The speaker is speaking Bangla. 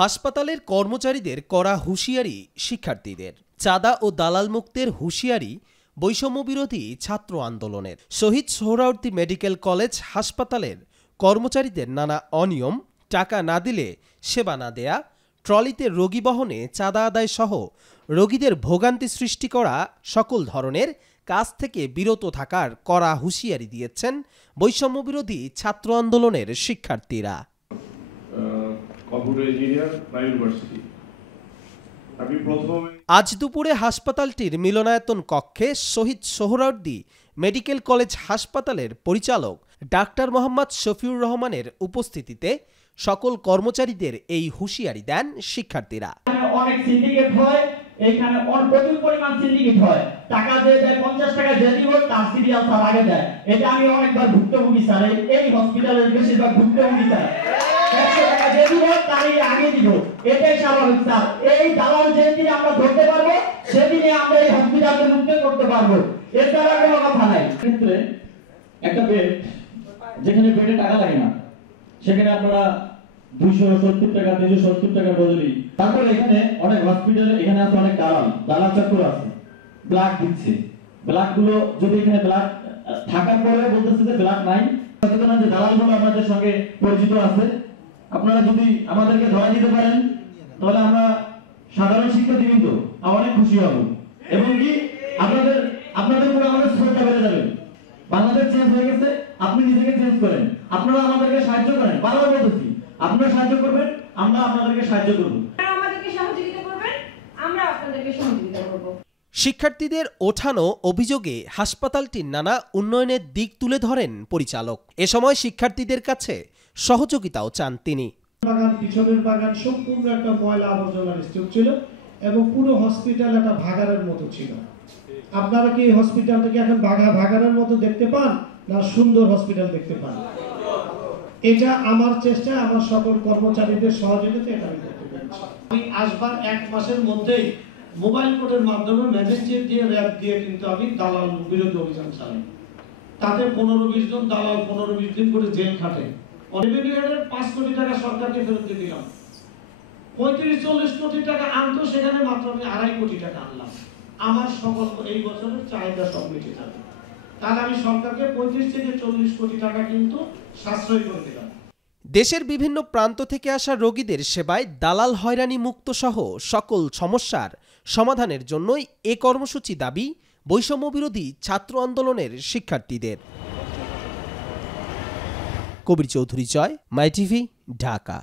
হাসপাতালের কর্মচারীদের কড়া হুঁশিয়ারি শিক্ষার্থীদের। চাঁদা ও দালাল মুক্তের হুঁশিয়ারি বৈষম্যবিরোধী ছাত্র আন্দোলনের। শহীদ সোহরাওয়ার্দী মেডিকেল কলেজ হাসপাতালের কর্মচারীদের নানা অনিয়ম, টাকা না দিলে সেবা না দেয়া, ট্রলিতে রোগী বহনে চাঁদা আদায় সহ রোগীদের ভোগান্তি সৃষ্টি করা সকল ধরনের কাজ থেকে বিরত থাকার কড়া হুঁশিয়ারি দিয়েছেন বৈষম্যবিরোধী ছাত্র আন্দোলনের শিক্ষার্থীরা। আজ দুপুরে হাসপাতালটির মিলনায়তন কক্ষে শহীদ সোহরাওয়ার্দী মেডিকেল কলেজ হাসপাতালের পরিচালক ডাক্তার মোহাম্মদ শফিউর রহমানের উপস্থিতিতে সকল কর্মচারীদের এই হুঁশিয়ারি দেন শিক্ষার্থীরা। অনেক সিন্ডিকেট হয়, এখানে প্রচুর পরিমাণ সিন্ডিকেট হয়, টাকা দিয়ে দেয় 50 টাকা দিয়ে দিব, তার সিরিয়াল তার আগে দেয়। এটা আমি অনেকবার ভুক্তভোগী স্যার, এই হসপিটালের বেশিরভাগ ভুক্তভোগী স্যার। 100 টাকা দিয়ে দিব, তারই আগে দিব, এটাই স্বাভাবিক স্যার। এই দালাল যেদিন আমরা ধরতে পারবো সেদিনই আমরা এই হসপিটালকে মুক্ত করতে পারবো, এছাড়া কোনো কথা নাই। ক্ষেত্রে একটা বেড, যেখানে বেডে টাকা লাগে না, সেখানে আপনারা 270 টাকা 370 টাকার বদলি। তারপরে এখানে অনেক হসপিটালে এখানে আছে অনেক দালাল চক্র আছে, ব্লাড দিচ্ছে। ব্লাড গুলো যদি এখানে ব্লাড থাকার পরে বলতেছে যে ব্লাড নাই, সচেতন যে দালালগুলো আমাদের সঙ্গে পরিচিত আছে। আপনারা যদি আমাদেরকে ধরা দিতে পারেন তাহলে আমরা সাধারণ শিক্ষার্থীবৃন্দ অনেক খুশি হব, এবং কি আপনাদের উপর আমাদের শ্রদ্ধা বেড়ে যাবে। বাংলাদেশ চেঞ্জ হয়ে গেছে, আপনি নিজেকে চেঞ্জ করেন, আপনারা আমাদেরকে সাহায্য করেন। বারবার বলতেছি, আপনারা সাহায্য করবেন, আমরা আপনাদেরকে সাহায্য করব। আমাদেরকে সহযোগিতা করবেন, আমরা আপনাদেরকে সহযোগিতা করব। শিক্ষার্থীদের ওঠানো অভিযোগে হাসপাতালটির নানা উন্নয়নের দিক তুলে ধরেন পরিচালক। এ সময় শিক্ষার্থীদের কাছে সহযোগিতাও চান তিনি। বাগান, পিছনের বাগান সম্পূর্ণ একটা ময়লা আবর্জনার স্তূপ ছিল এবং পুরো হসপিটাল একটা ভাগাড়ের মতো ছিল। আপনারা কি এই হসপিটালটাকে এখন ভাগাড়ের মতো দেখতে পান না সুন্দর হসপিটাল দেখতে পান? এটা আমার চেষ্টা, আমার সকল কর্মচারীদের সহযোগিতা এটা আমি করতে পেরেছি। আমি আসবার 1 মাসের মধ্যেই মোবাইল কোর্টের মাধ্যমে ম্যাজিস্ট্রেট দিয়ে র্যাব দিয়ে কিন্তু আমি দালাল বিরোধী অভিযান চালাই। তাতে 15-20 জন দালাল 15-20 দিন করে জেল খাটে। রেভিনিউয়ের 5 কোটি টাকা সরকারকে ফেরত দিয়ে দিলাম। 35-40 কোটি টাকা আনতো, সেখানে মাত্র আমি 2.5 কোটি টাকা আনলাম। আমার সকল এই বছরের চাহিদা সব মিটে যাবে, তাহলে আমি সরকারকে 35 থেকে 40 কোটি টাকা কিন্তু সাশ্রয় করে দিলাম। দেশের বিভিন্ন প্রান্ত থেকে আসা রোগীদের সেবায় দালাল হয়রানি মুক্ত সহ সকল সমস্যার সমাধানের জন্যই এ কর্মসূচি দাবি বৈষম্যবিরোধী ছাত্র আন্দোলনের শিক্ষার্থীদের। কবির চৌধুরী জয়, মাই টিভি, ঢাকা।